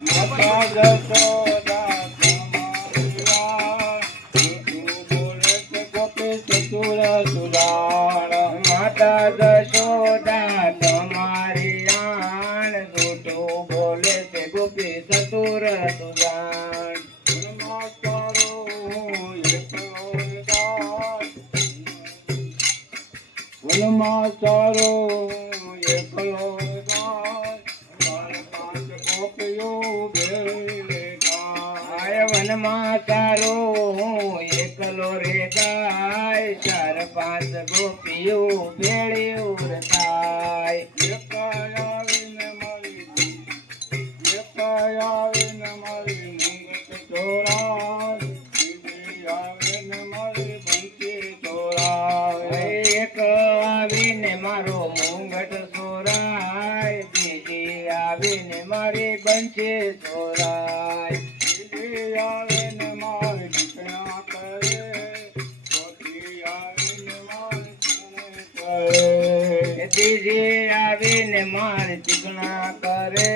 માતા જશોદા તમારી વાણ, જૂઠું બોલે છે ગોપી ચતુર સુદાણ. માતા જશોદા તમારી આણ, જૂઠું બોલે છે ગોપી ચતુર સુદાણ. વનમાં ચારો એકલો દાસ, વનમાં ચારો એકલો દાસ, 4-5 ગોપીઓ ભેળી ગાય. આય વનમાં તારો એકલો રે ગાય, 4-5 ગોપીઓ ભેળી ઉરતાય. આવીને મારી મુંગટ ચોરાય, બીજી આવીને મારી બંસી ચોરાય. એક આવીને મારો મુંગટ ચોરાય, બીજી આવીને મારી બંસી ચોરાય. બીજી આવીને મારી ટીકણા કરે, ચોથી આવીને મારી ચણે કરે. ત્રીજી આવીને મારી ચીકણા કરે,